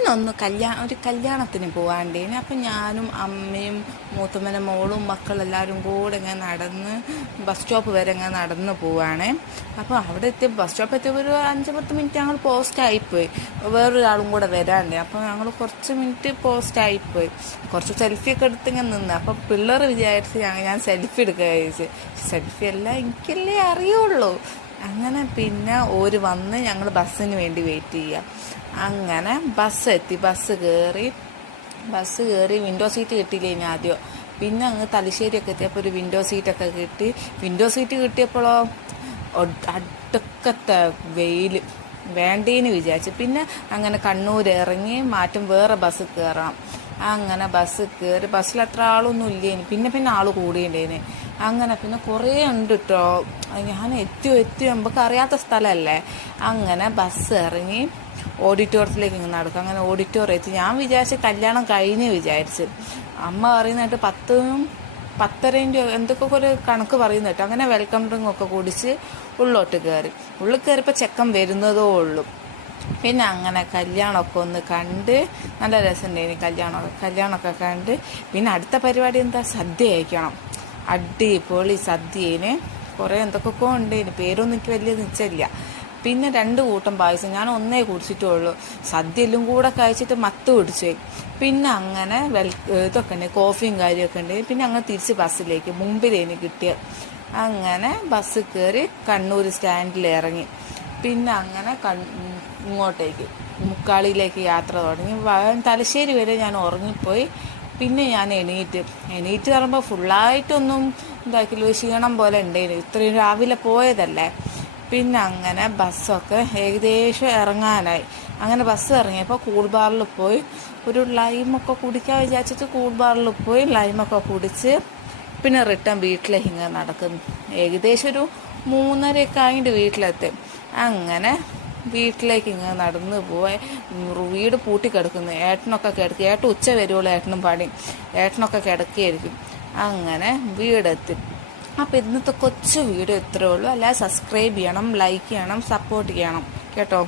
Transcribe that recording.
ഇന്നൊന്ന് ഒരു കല്യാണത്തിന് പോകാണ്ടേന്. അപ്പം ഞാനും അമ്മയും മൂത്തമ്മൻ്റെ മോളും മക്കളെല്ലാവരും കൂടെ ഇങ്ങനെ നടന്ന് ബസ് സ്റ്റോപ്പ് വരെ ഇങ്ങനെ നടന്ന് പോവുകയാണേ. അപ്പോൾ അവിടെ ബസ് സ്റ്റോപ്പ് എത്തിയപ്പോൾ ഒരു 5-10 മിനിറ്റ് ഞങ്ങൾ പോസ്റ്റായിപ്പോയി. വേറൊരാളും കൂടെ വരാണ്ടേ. അപ്പോൾ ഞങ്ങൾ കുറച്ച് മിനിറ്റ് പോസ്റ്റായിപ്പോയി. കുറച്ച് സെൽഫിയൊക്കെ എടുത്തിങ്ങനെ നിന്ന്. അപ്പോൾ പിള്ളേർ വിചാരിച്ച് ഞാൻ സെൽഫി എടുക്കുക വിചാരിച്ച്. സെൽഫി അല്ല, എനിക്കല്ലേ അറിയുള്ളൂ. അങ്ങനെ പിന്നെ ഓര് വന്ന് ഞങ്ങൾ ബസ്സിന് വേണ്ടി വെയിറ്റ് ചെയ്യുക. അങ്ങനെ ബസ് എത്തി. ബസ് കയറി വിൻഡോ സീറ്റ് കിട്ടിയില്ലേ ഇനി ആദ്യം. പിന്നെ അങ്ങ് തലശ്ശേരിയൊക്കെ എത്തിയപ്പോൾ ഒരു വിൻഡോ സീറ്റൊക്കെ കിട്ടി. വിൻഡോ സീറ്റ് കിട്ടിയപ്പോഴോ അടുക്കത്തെ വെയിൽ വേണ്ടേന്ന് വിചാരിച്ചു. പിന്നെ അങ്ങനെ കണ്ണൂർ ഇറങ്ങി മാറ്റം വേറെ ബസ് കയറാം. അങ്ങനെ ബസ് കയറി. ബസ്സിൽ അത്ര ആളൊന്നും ഇല്ലേന്. പിന്നെ ആൾ കൂടിയുണ്ടേന്. അങ്ങനെ പിന്നെ കുറേ ഉണ്ട് കേട്ടോ. ഞാൻ എത്തി നമുക്ക് അറിയാത്ത സ്ഥലമല്ലേ. അങ്ങനെ ബസ് ഇറങ്ങി ഓഡിറ്റോറിയത്തിലേക്ക് ഇങ്ങനെ നടക്കും. അങ്ങനെ ഓഡിറ്റോറിയം എത്തി. ഞാൻ വിചാരിച്ച് കല്യാണം കഴിഞ്ഞ് വിചാരിച്ച്. അമ്മ പറയുന്നതായിട്ട് 10-10:30 എന്തൊക്കെ ഒരു കണക്ക് പറയുന്ന കേട്ടോ. അങ്ങനെ വെൽക്കം ഡ്രിങ്ക് ഒക്കെ കുടിച്ച് ഉള്ളോട്ട് കയറി. ഉള്ളിൽ കയറിയപ്പോൾ ചെക്കൻ വരുന്നതേ ഉള്ളൂ. പിന്നെ അങ്ങനെ കല്യാണമൊക്കെ ഒന്ന് കണ്ട് നല്ല രസമുണ്ടായിന്. കല്യാണമൊക്കെ കണ്ട് പിന്നെ അടുത്ത പരിപാടി എന്താ, സദ്യ കഴിക്കണം. അടിപൊളി സദ്യേന് കുറേ എന്തൊക്കെയൊക്കെ ഉണ്ടായിന്. പേരൊന്നും എനിക്ക് വലിയ നിശ്ചയില്ല. പിന്നെ 2 കൂട്ടം പായസം. ഞാൻ ഒന്നേ കുടിച്ചിട്ടുള്ളൂ. സദ്യ എല്ലാം കൂടെ കഴിച്ചിട്ട് മത്ത് പിടിച്ചു. പിന്നെ അങ്ങനെ ഇതൊക്കെ ഉണ്ട്, കോഫിയും കാര്യമൊക്കെ ഉണ്ട്. പിന്നെ അങ്ങനെ തിരിച്ച് ബസ്സിലേക്ക് മുമ്പിലേന് കിട്ടിയ. അങ്ങനെ ബസ് കയറി കണ്ണൂർ സ്റ്റാൻഡിൽ ഇറങ്ങി. പിന്നെ അങ്ങനെ ഇങ്ങോട്ടേക്ക് മുക്കാളിയിലേക്ക് യാത്ര തുടങ്ങി. തലശ്ശേരി വരെ ഞാൻ ഉറങ്ങിപ്പോയി. പിന്നെ ഞാൻ എണീറ്റ് പറയുമ്പോൾ ഫുള്ളായിട്ടൊന്നും ഇതാക്കില്ല, ക്ഷീണം പോലെ ഉണ്ടായിരുന്നു. ഇത്രയും രാവിലെ പോയതല്ലേ. പിന്നെ അങ്ങനെ ബസ്സൊക്കെ ഏകദേശം ഇറങ്ങാനായി. അങ്ങനെ ബസ് ഇറങ്ങിയപ്പോൾ കൂൾ ബാറിൽ പോയി ഒരു ലൈമൊക്കെ കുടിക്കാൻ വിചാരിച്ചിട്ട് കൂൾ ബാറിൽ പോയി ലൈമൊക്കെ കുടിച്ച് പിന്നെ റിട്ടേൺ വീട്ടിലേക്ക് ഇങ്ങനെ നടക്കുന്നു. ഏകദേശം ഒരു 3:30 ആയിട്ട് വീട്ടിലെത്തി. അങ്ങനെ വീട്ടിലേക്ക് ഇങ്ങനെ നടന്ന് പോയി. വീട് പൂട്ടിക്കിടക്കുന്നു. ഏട്ടനൊക്കെ കിടക്കുക. ഏട്ടൻ ഉച്ച വരുവുള്ളൂ. ഏട്ടനും പണി. ഏട്ടനൊക്കെ കിടക്കുകയായിരിക്കും. അങ്ങനെ വീടെത്തി. അപ്പോൾ ഇന്നത്തെ കൊച്ചു വീഡിയോ ഇത്രയേ ഉള്ളൂ. അല്ലാതെ സബ്സ്ക്രൈബ് ചെയ്യണം, ലൈക്ക് ചെയ്യണം, സപ്പോർട്ട് ചെയ്യണം കേട്ടോ.